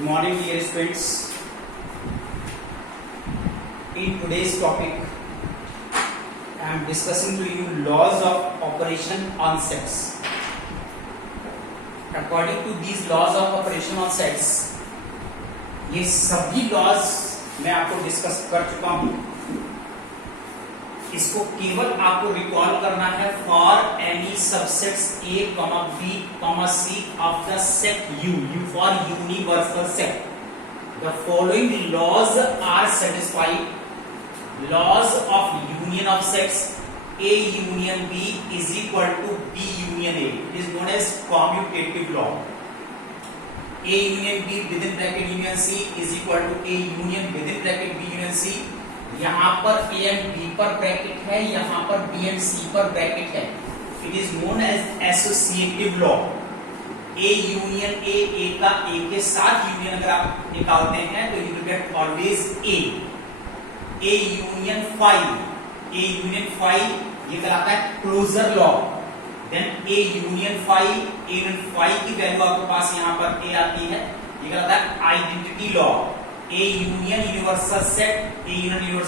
Good morning, dear students. In today's topic, I am discussing to you laws of operation on sets. According to these laws of operation on sets, ये सभी laws मैं आपको discuss कर चुका हूं. इसको केवल आपको रिकॉल करना है for any subsets A, B, C of the set U for universal set. The following laws are satisfied. Laws of union of sets A union B is equal to B union A. It is known as commutative law. A union B within bracket union C is equal to A union within bracket B union C. यहाँ पर A and B पर bracket है, यहाँ पर B and C पर bracket है. It is known as associative law. A union A का A के साथ यूनियन अगर आप निकालते हैं तो you will get always A. A union phi ये कहलाता है closure law. Then A union phi की वैल्यू आपके पास यहाँ पर A आती है, ये कहलाता है identity law. A union universal set की वैल्यू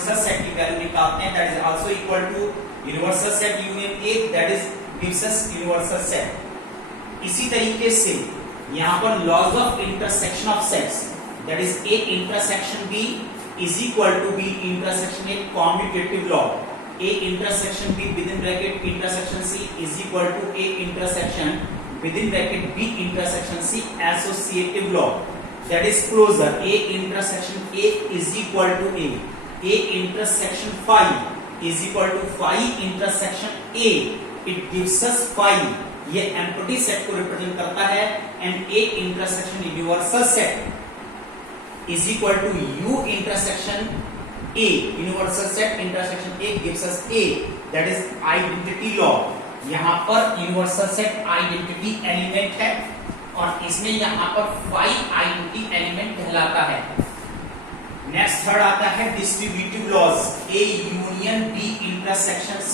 निकालते हैं, that is also equal to universal set union A, that is gives us universal set. इसी तरीके से यहाँ पर laws of intersection of sets, that is A intersection B is equal to B intersection A, commutative law. A intersection B within bracket intersection C is equal to A intersection within bracket B intersection C, associative law. That is closer. A intersection A is equal to A. A intersection phi is equal to phi intersection A. It gives us phi. ये empty set को represent करता है. And A intersection universal set is equal to U intersection A. Universal set intersection A gives us A. That is identity law. यहाँ पर universal set identity element है और इसमें यहाँ पर फाई आइडेंटिटी एलिमेंट कहलाता है. नेक्स्ट थर्ड आता है distributive laws. A union B intersection C.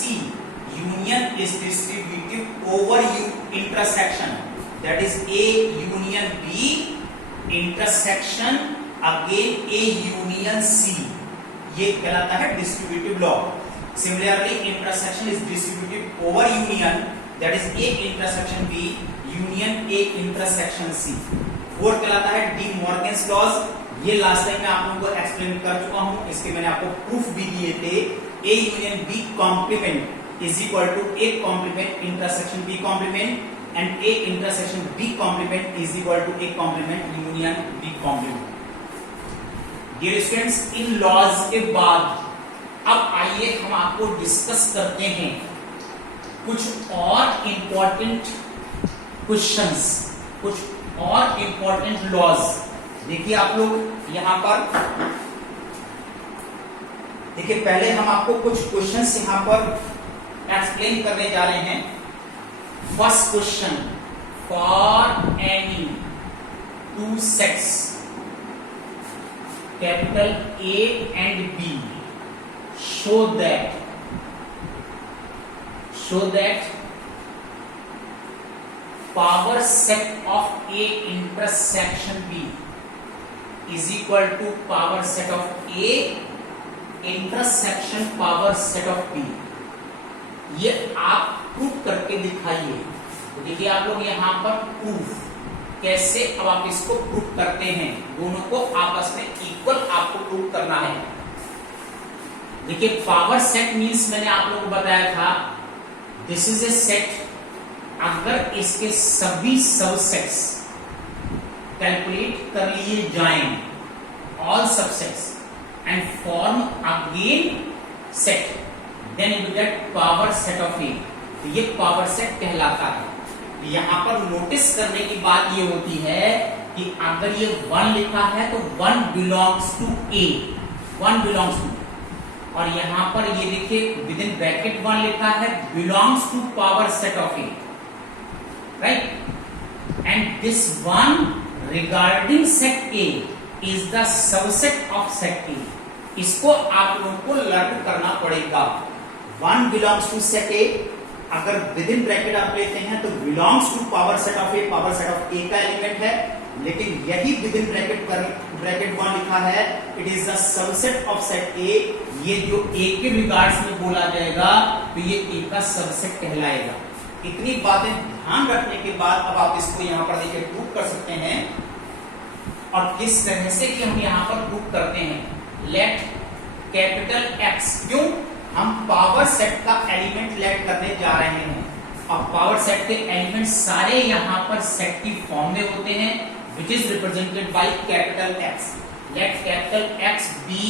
Union is distributive over U intersection. That is A union B intersection again A union C. ये कहलाता है distributive law. Similarly intersection is distributive over union, that is A intersection B union A intersection C. Fourth कहलाता है De Morgan's laws. ये last time मैं आप लोगों को एक्सप्लेन कर चुका हूं, इसके मैंने आपको प्रूफ भी दिए थे. A union B complement is equal to A complement intersection B complement and A intersection B complement is equal to A complement union B complement. Dear students, इन लॉज के बाद अब आइए हम आपको डिस्कस करते हैं कुछ और इंपॉर्टेंट क्वेश्चंस, कुछ और इंपॉर्टेंट लॉज. देखिए आप लोग यहां पर देखिए, पहले हम आपको कुछ क्वेश्चंस यहां पर एक्सप्लेन करने जा रहे हैं. First question, for any two sets capital A and B show that power set of A intersection B is equal to power set of A intersection power set of B. ये आप proof करके दिखाइए. तो देखिए आप लोग यहाँ पर प्रूफ कैसे, अब आप इसको प्रूफ करते हैं. दोनों को आपस में इक्वल आपको प्रूफ करना है. देखिए पावर सेट मीन्स मैंने आप लोगों को बताया था, दिस इज ए सेट. अगर इसके सभी सबसेट्स कैलकुलेट कर लिए जाएं, all subsets, and form again set, then you get power set of A. तो ये पावर सेट कहलाता है. यहां पर नोटिस करने की बात ये होती है कि अगर ये 1 लिखा है तो 1 belongs to A, 1 belongs to, और यहां पर ये देखिए विद इन ब्रैकेट 1 लिखा है belongs to power set of A, right? And this one regarding set A is the subset of set A. इसको आप लोगों को लर्न करना पड़ेगा. 1 belongs to set A. अगर विद इन ब्रैकेट आप लेते हैं तो belongs to power set of A, power set of A का एलिमेंट है. लेकिन यही विद इन ब्रैकेट 1 लिखा है, it is the subset of set ए। ये जो ए के रिगार्ड्स में बोला जाएगा तो ये ए का सबसेट कहलाएगा। इतनी बातें ध्यान रखने के बाद अब आप इसको यहां पर देखिए प्रूव कर सकते हैं। और किस तरह से कि हम यहां पर प्रूव करते हैं, लेट कैपिटल एक्स, क्यों हम पावर सेट का एलिमेंट लेट करने जा रहे हैं। अब पावर सेट के एलिमेंट सारे यहां पर सेट की फॉर्म में होते हैं, which is represented by capital X. Let capital X be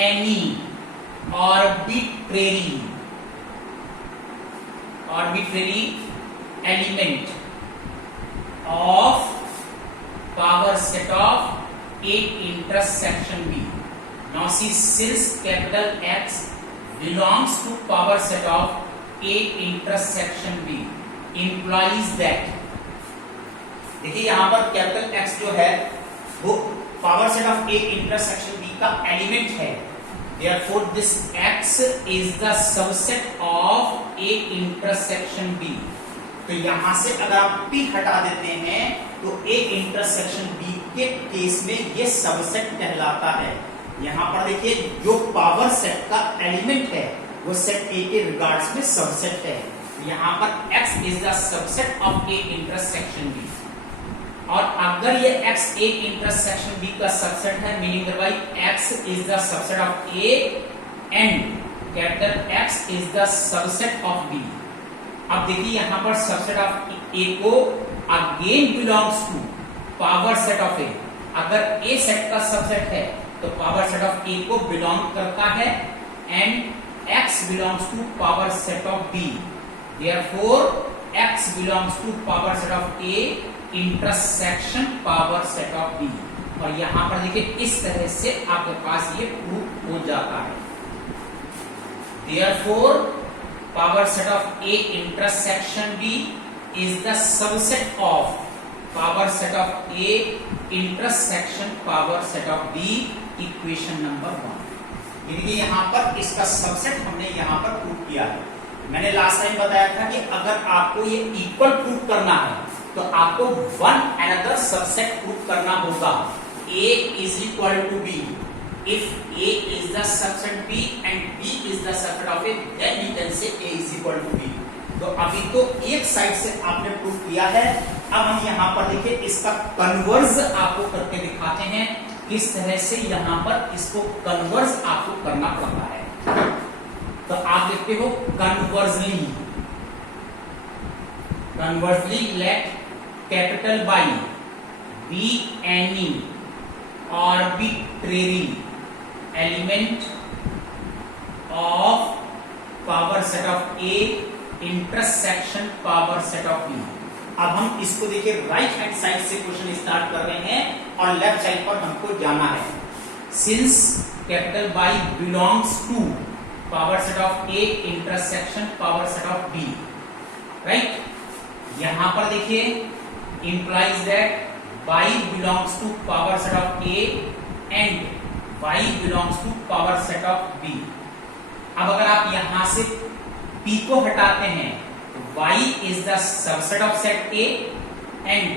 any arbitrary element of power set of A intersection B. Now see, since capital X belongs to power set of A intersection B, implies that, देखिए यहां पर capital X जो है वो power set of A intersection B का element है। Therefore this X is the subset of A intersection B. तो यहां से अगर आप P हटा देते हैं तो A इंटरसेक्शन B के केस में ये सबसेट कहलाता है। यहां पर देखिए जो पावर सेट का एलिमेंट है वो सेट A के रिगार्ड्स में सबसेट है। यहां पर X is the subset of A intersection B। और अगर ये X A इंटरसेक्शन B का सबसेट है, meaning by X is the subset of A and capital X is the subset of B। अब देखिए यहां पर सबसेट ऑफ A को again belongs to power set of A। अगर A set का subset है तो पावर सेट ऑफ A को बिलोंग करता है and X belongs to power set of B. Therefore X belongs to power set of A intersection power set of B. और यहां पर देखिए इस तरह से आपके पास ये प्रूफ हो जाता है। Therefore power set of A intersection B is the subset of power set of A intersection power set of B. Equation number 1। देखिए यहां पर इसका सबसेट हमने यहां पर प्रूव किया है। मैंने लास्ट टाइम बताया था कि अगर आपको ये इक्वल प्रूव करना है तो आपको वन अनदर सबसेट प्रूव करना होगा। A is equal to B. If A is the subset B and B is the subset of A, then we can say A is equal to B. तो अभी तो एक side से आपने prove किया है। अब हम यहां पर देखिए इसका कन्वर्ज आपको करके दिखाते हैं किस तरह से यहां पर इसको कन्वर्स आपको करना पड़ता है। तो आप देखते हो conversely let capital Y be any arbitrary element of power set of A intersection power set of B. अब हम इसको देखिए राइट हैंड साइड से क्वेश्चन स्टार्ट कर रहे हैं और लेफ्ट साइड पर हमको जाना है। Since capital Y belongs to power set of A intersection power set of B, right. यहां पर देखिए implies that Y belongs to power set of A and Y belongs to power set of B. अब अगर आप यहां से P को हटाते हैं Y is the subset of set A and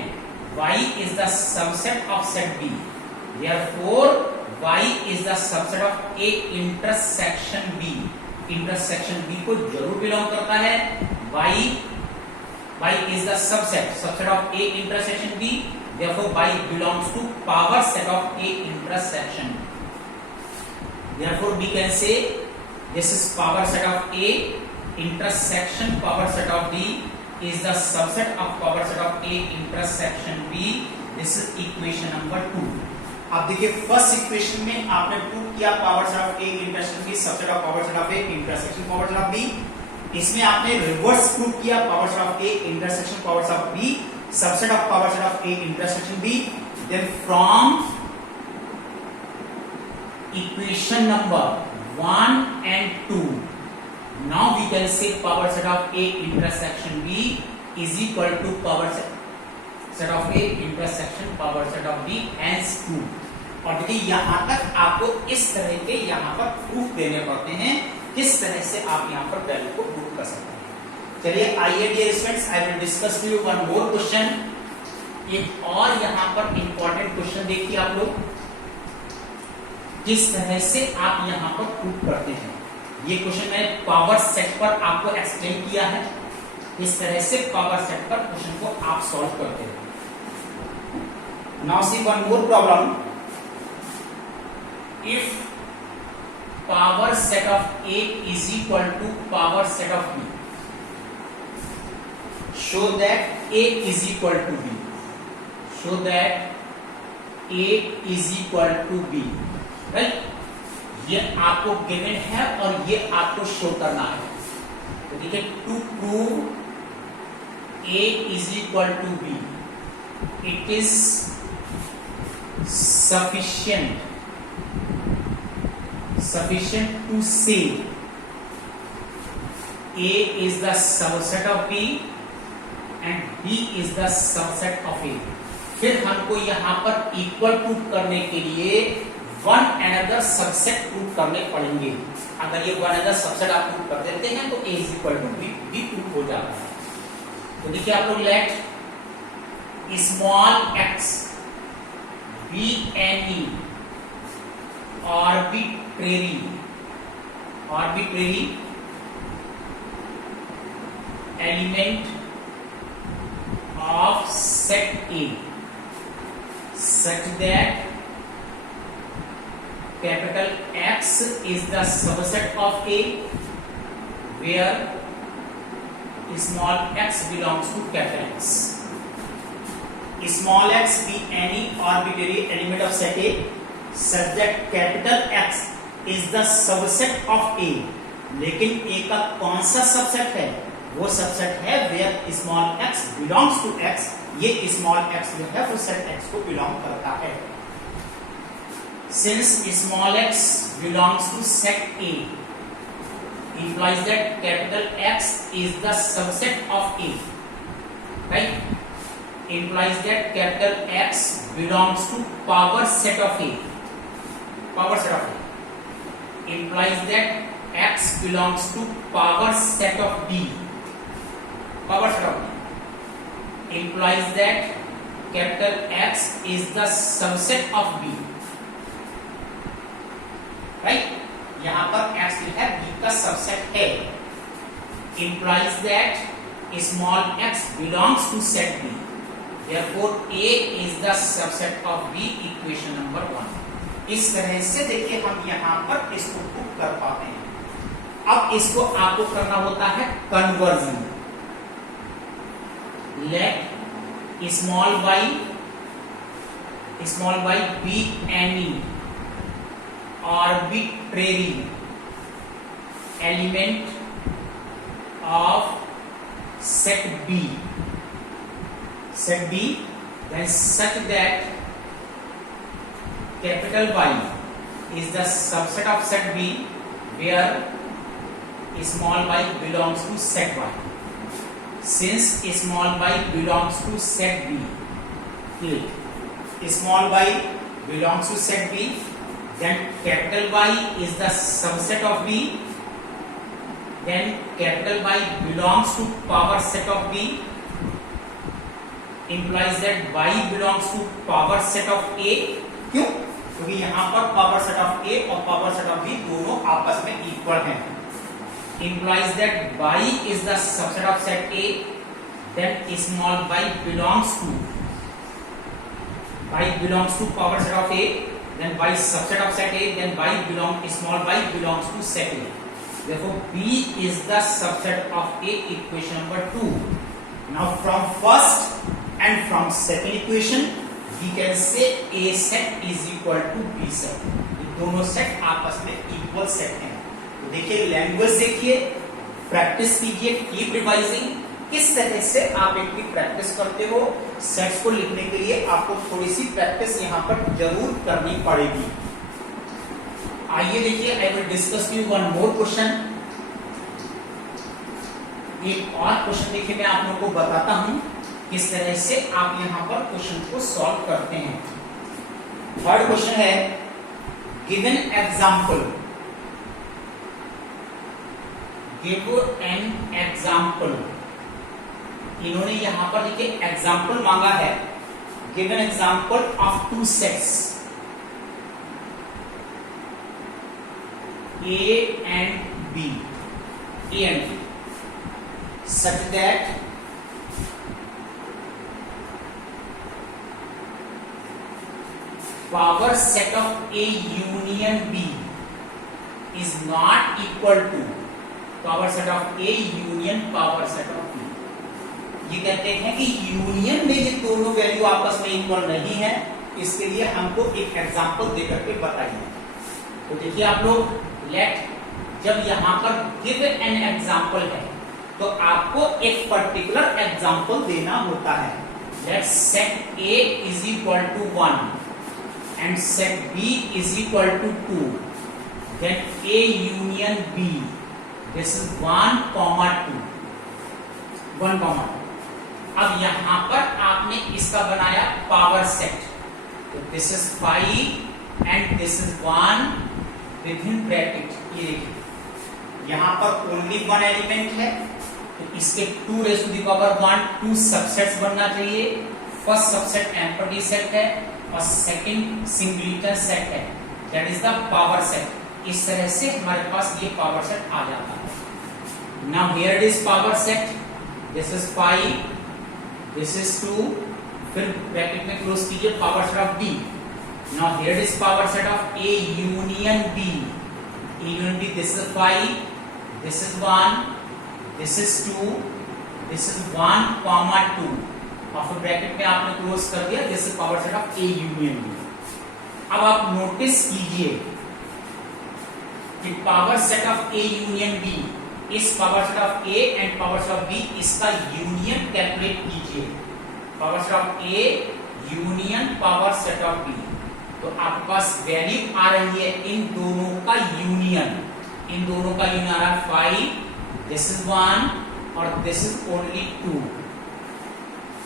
Y is the subset of set B. Therefore, Y is the subset of A intersection B. Intersection B को जरूर बिलोंग करता है। Y is the subset of A intersection B. Therefore, Y belongs to power set of A intersection. Therefore, we can say this is power set of A intersection power set of B is the subset of power set of A intersection B. This is equation number 2. अब देखिए first equation में आपने prove किया power set of A intersection B subset of power set of A intersection power set of B। इसमें आपने reverse prove किया power set of A intersection power set of B subset of power set of A intersection B। Then from equation number 1 and 2 now we can say power set of A intersection B is equal to power set of A intersection power set of B hence 2। और देखिए यहां तक आपको इस तरह के यहां पर प्रूफ देने पड़ते हैं, किस तरह से आप यहां पर वैल्यू को प्रूफ कर सकते हैं। चलिए आइए dear students, I will discuss with you one more question. एक और यहां पर इंपॉर्टेंट क्वेश्चन देखिए आप लोग, किस तरह से आप यहां पर प्रूव करते हैं। ये क्वेश्चन मैंने पावर सेट पर आपको एक्सप्लेन किया है, इस तरह से पावर सेट पर क्वेश्चन को आप सॉल्व करते हैं। Now see one more problem, if power set of A is equal to power set of B, show that A is equal to B, show that A is equal to B, right? ये आपको given है और ये आपको show करना है। तो देखिए, to prove A is equal to B, it is sufficient to say A is the subset of B and B is the subset of A। फिर हमको यहां पर इक्वल प्रूव करने के लिए वन अनदर सबसेट प्रूव करने पड़ेंगे। अगर ये वन अनदर सबसेट आप प्रूव कर देते हैं तो A is equal to B भी प्रूव हो जाता है। तो देखिए आप लोग, let small x be any arbitrary element of set A such that capital X is the subset of A where small x belongs to capital X। Small x be any arbitrary element of set A such that capital X is the subset of A। लेकिन A का कौन सा subset है? वो subset है where small x belongs to X। ये small x जो है वो set X को belong करता है। Since small x belongs to set A implies that capital X is the subset of A, right? Implies that capital X belongs to power set of A, power set of A, implies that X belongs to power set of B, power set of B, implies that capital X is the subset of B, right? यहां पर X जो है B का subset है। implies that small x belongs to set B, therefore A is the subset of B, equation number 1। इस तरह से देखिए हम यहां पर इसको प्रूव कर पाते हैं। अब इसको आपको करना होता है conversion. Let small y be any arbitrary element of set B, then such that capital Y is the subset of set B where small y belongs to set Y। Since small y belongs to set B, small y belongs to set B, then capital Y is the subset of B, then capital Y belongs to power set of B, implies that Y belongs to power set of A। क्यों? क्योंकि यहां पर power set of A और power set of B दोनों आपस में equal हैं। implies that Y is the subset of set A, then small y belongs to power set of A, then Y subset of set A, then small y belongs to set A, therefore B is the subset of A, equation number 2। now from first and from second equation we can say A set is equal to B set। ये दोनों set आपस में equal set हैं। तो देखिए, language देखिए, practice कीजिए, keep revising. किस तरह से आप इनकी प्रैक्टिस करते हो, सेट्स को लिखने के लिए आपको थोड़ी सी प्रैक्टिस यहां पर जरूर करनी पड़ेगी। आइए देखिए, आई will discuss you one more question. एक और क्वेश्चन देखिए, मैं आप लोगों को बताता हूं किस तरह से आप यहां पर क्वेश्चन को सॉल्व करते हैं। थर्ड क्वेश्चन है, given example, give an example. इन्होंने यहां पर देखिए एग्जाम्पल मांगा है give an example of two sets A and B, such that power set of A union B is not equal to power set of A union power set of B। ये कहते हैं कि union में ये दोनों value आपस में equal नहीं है, इसके लिए हमको एक एग्जांपल देकर के बताइए। तो देखिए आप लोग, लेट जब यहां पर गिव एन एग्जांपल है तो आपको एक पर्टिकुलर एग्जांपल देना होता है। Let's set A is equal to 1 and set B is equal to 2, then A union B, this is 1, 2। अब यहां पर आपने इसका बनाया पावर सेट, तो this is 5 and this is 1 within bracket. ये देखिए यहां पर ओनली 1 एलिमेंट है, तो इसके 2 raised to the power 1 2 subsets बनना चाहिए। फर्स्ट सबसेट एम्प्टी सेट है और सेकंड सिंगुलर सेट है, that is the power set. इस तरह से हमारे पास ये पावर सेट आ जाता है। Now here it is power set, this is 5, this is 2, फिर ब्रैकेट में क्लोज कीजिए power set of B। Now here it is power set of A union B, this is 5, this is 1, this is 2, this is 1, 2, और फिर bracket में आपने close कर दिया, this is power set of A union B। अब आप notice कीजिए कि power set of A union B इस power set of A and power set of B, इसका यूनियन कैलकुलेट कीजिए। Power set of A union power set of B, तो आपके पास value आ रही है इन दोनों का यूनियन। इन दोनों का यूनियन आ रहा है 5, दिस इज 1 और this is only 2।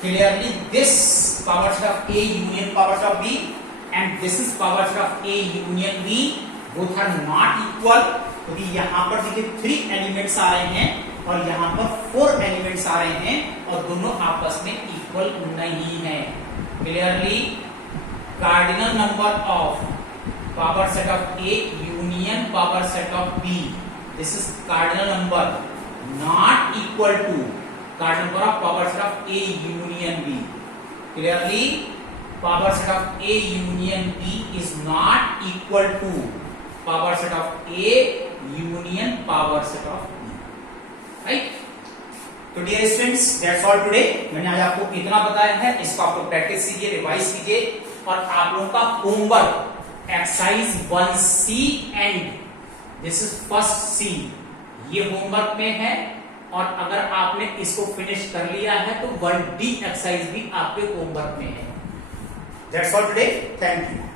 Clearly this power set of A union power set of B and this is power set of A union B, both are not equal, क्योंकि यहां पर देखिए 3 elements आ रहे हैं और यहां पर 4 एलिमेंट्स आ रहे हैं और दोनों आपस में इक्वल नहीं है। Clearly cardinal number of power set of A union power set of B, this is cardinal number not equal to cardinal number of power set of A union B। Clearly power set of A union B is not equal to power set of A union power set of B, right? तो dear students, that's all today. मैंने आज आपको इतना बताया है, इसको आपको practice कीजिए, रिवाइज कीजिए और आप लोगों का homework exercise 1C and this is first C, ये होमवर्क में है और अगर आपने इसको फिनिश कर लिया है तो 1D एक्सरसाइज भी आपके होमवर्क में है। That's all today, thank you.